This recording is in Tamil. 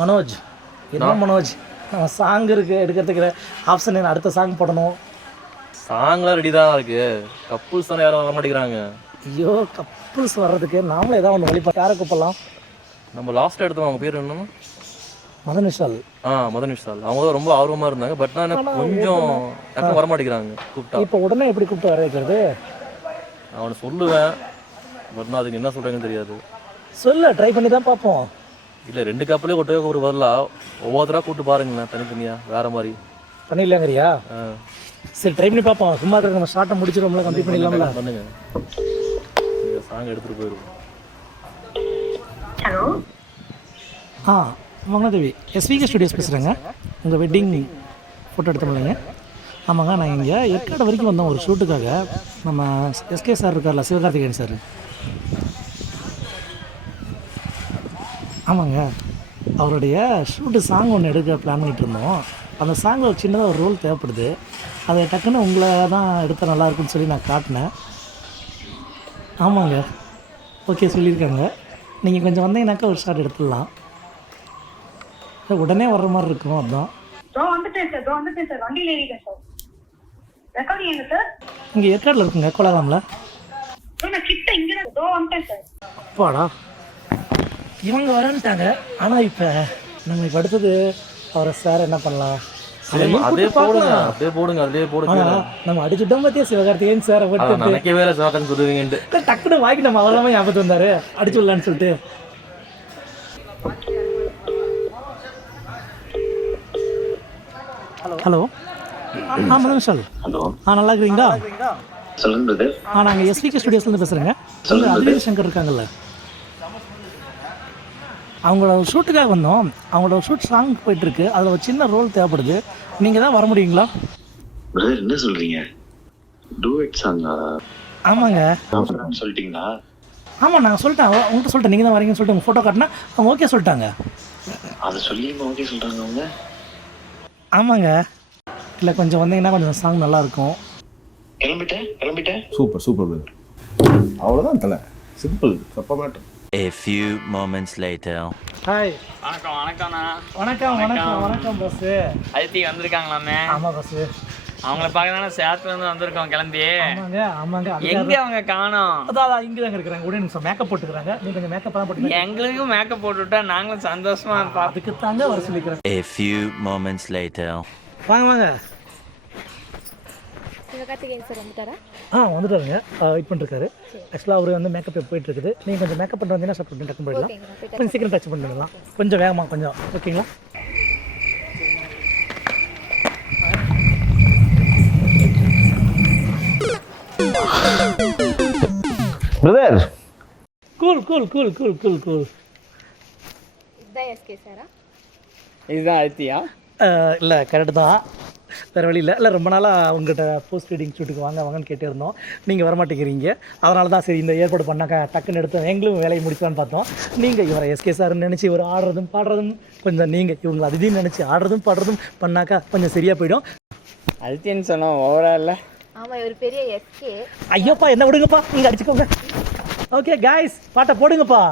மனோஜ் என்ன மனோஜ் நம்ம சாங் இருக்குது எடுக்கிறதுக்கு ஆப்ஷன் அடுத்த சாங் போடணும். சாங்லாம் ரெடி தான் இருக்குது, கப்புள்ஸ் தானே யாரும் வர மாட்டேங்கிறாங்க. ஐயோ கப்புள்ஸ் வர்றதுக்கு நாமளும் ஏதாவது ஒன்று வழிபா யாரை கூப்பிடலாம்? நம்ம லாஸ்ட் எடுத்தோம், அவங்க பேர் என்னன்னா மதன் விஷால். மதன் விஷால். அவங்க தான் ரொம்ப ஆர்வமாக இருந்தாங்க. பட் நான் கொஞ்சம் டக்குனு வர மாட்டேங்கிறாங்க கூப்பிட்டா. இப்போ உடனே எப்படி கூப்பிட்டு வர வைக்கிறது? அவனை சொல்லுவேன், பட் நான் அதுக்கு என்ன சொல்கிறேன்னு தெரியாது. சொல்ல ட்ரை பண்ணி தான் பார்ப்போம். இல்லை 2 கப்பலே ஒட்டவே ஒரு வரலாம், ஒவ்வொருத்தராக கூப்பிட்டு பாருங்களேன் தனித்தனியாக வேறு மாதிரி பண்ணிடலாங்கிறியா? சரி ட்ரை பண்ணி பார்ப்போம். சும்மா இருக்கிற நம்ம ஷார்ட்டை முடிச்சிடும்ல, கம்ப்ளீட் பண்ணிடலாம்ல. பண்ணுங்க, சாங் எடுத்துகிட்டு போயிடுவோம். ஹலோ மங்களாதேவி எஸ்விகே ஸ்டுடியோஸ் பேசுகிறேங்க. உங்கள் வெட்டிங் ஃபோட்டோ எடுத்தோம்லைங்க? ஆமாங்க, நான் இங்கே ஏற்காடு வரைக்கும் வந்தோம் ஒரு ஷூட்டுக்காக. நம்ம எஸ்கே சார் இருக்கார்ல, சிவகார்த்திகேயன் சார். ஆமாங்க, அவருடைய ஷூட்டு சாங் ஒன்று எடுக்க பிளான் பண்ணிகிட்டு இருந்தோம். அந்த சாங்கில் ஒரு சின்னதாக ஒரு ரோல் தேவைப்படுது. அதை டக்குன்னு உங்களை தான் எடுத்தால் நல்லாயிருக்குன்னு சொல்லி நான் காட்டினேன். ஆமாங்க, ஓகே சொல்லியிருக்காங்க. நீங்கள் கொஞ்சம் வந்தீங்கன்னாக்கா ஒரு ஷாட் எடுத்துடலாம். உடனே வர்ற மாதிரி இருக்கும். அதுதான் இங்கே ஏற்காடில் இருக்குங்க, கோலாகாமில். அப்பாடா, இவங்க வரன்ட்டாங்க. ஆனால் இப்போ நம்ம இப்போ அடுத்தது அவரை சார் என்ன பண்ணலாம்? அதே போடுங்க, அப்படியே போடுங்க, அதே போடுங்க. நம்ம அடிச்சுட்டோம் பார்த்தியா சிவகார்த்திகேயன் சார். நினைக்க வேலை சாக்கன்னு சொல்லுவீங்கன்ட்டு டக்குனு வாங்கி நம்ம அவெல்லாமே ஞாபகத்து வந்தாரு, அடிச்சு விடலான்னு சொல்லிட்டு. ஹலோ மதன் விஷால். ஹலோ நல்லா இருக்கிறீங்களா? சொல்லுங்க பிரதர். நாங்கள் எஸ்விகே ஸ்டுடியோஸ்லேருந்து பேசுகிறேங்க. அதிவேல் சங்கர் இருக்காங்கல்ல, அவங்களோட ஷூட்டுக்காக வந்தோம். அவங்களோட ஷூட் சாங் போயிட்டுருக்கு, அதில் ஒரு சின்ன ரோல் தேவைப்படுது. நீங்கள் தான் வர முடியுங்களா? பிரதர் என்ன சொல்கிறீங்க? டூயட் சாங்கா? ஆமாங்க. சொல்லிட்டீங்களா? ஆமாம், நாங்கள் சொல்லிட்டேன். உங்கள்கிட்ட சொல்லிட்டேன், நீங்கள் தான் வரீங்கன்னு சொல்லிட்டு உங்கள் ஃபோட்டோ காட்டினா அவங்க ஓகே சொல்லிட்டாங்க. அதை சொல்லியுமா ஓகே சொல்கிறாங்க அவங்க? ஆமாங்க. இல்லை கொஞ்சம் வந்தீங்கன்னா கொஞ்சம் சாங் நல்லாயிருக்கும். கிளம்பிட்டேன். Super brother. அவ்வளோதான் தலை, சிம்பிள், தப்பா matter. A few moments later. Hi. வணக்கம்ண்ணா. வணக்கம் பஸ். அதித்தி வந்திருக்காங்களாமே? ஆமாம் பஸ். அவங்கள பார்க்க தானே சேலத்துலேருந்து வந்திருக்கோம் கிளம்பி. ஆமாங்க. எங்கே அவங்க காணோம்? அதான் இங்கே தாங்க இருக்கிறாங்க. உடனே நிமிஷம் மேக்கப் போட்டுக்கிறாங்க. நீங்கள் கொஞ்சம் மேக்கப் தான் போட்டு எங்களுக்கும் மேக்கப் போட்டுவிட்டா நாங்களும் சந்தோஷமா இருப்போம். அதுக்கு தாங்க வர சொல்லிக்கிறேன். A few moments later. வாங்க. சிவகார்த்திகேயன் சார் வந்துட்டாரா? வந்துட்டாருங்க, வெயிட் பண்ணிருக்காரு. ஆக்சுவலாக அவர் வந்து மேக்கப் போயிட்டு இருக்குது. நீங்கள் கொஞ்சம் மேக்கப் பண்ணிட்டு வந்தீங்கன்னா சப்போர்ட் டக்குன்னு போயிடலாம். கொஞ்சம் சீக்கிரம் டச் பண்ணிடலாம், கொஞ்சம் வேகமாக கொஞ்சம். ஓகேங்களா? Brother cool. இதுதான் எஸ்கே சாரா? இதுதான் அதித்தியா? இல்லை கரெக்டு தான், வேறு வழி இல்லை. ரொம்ப நாளாக அவங்ககிட்ட போஸ்ட் வெட்டிங் ஷூட்டுக்கு வாங்கன்னு கேட்டிருந்தோம். நீங்கள் வரமாட்டேங்கிறீங்க. அதனால தான் சரி இந்த ஏற்பாடு பண்ணாக்கா டக்குன்னு எடுத்தோம். எங்களும் வேலையை முடிக்கலான்னு பார்த்தோம். நீங்கள் இவரை எஸ்கே சார்னு நினச்சி இவர் ஆடுறதும் பாடுறதும் கொஞ்சம், நீங்கள் இவங்களை அதிதின்னு நினச்சி ஆடுறதும் பாடுறதும் பண்ணாக்கா கொஞ்சம் சரியாக போயிடும். அதித்தின்னு சொன்னோம் ஓவரா இல்லை? ஆமாம், இவர் பெரிய எஸ்கே. ஐயோப்பா என்ன விடுங்கப்பா, நீங்கள் அடிச்சுக்கோங்க. ஓகே காய்ஸ், பாட்டை போடுங்கப்பா.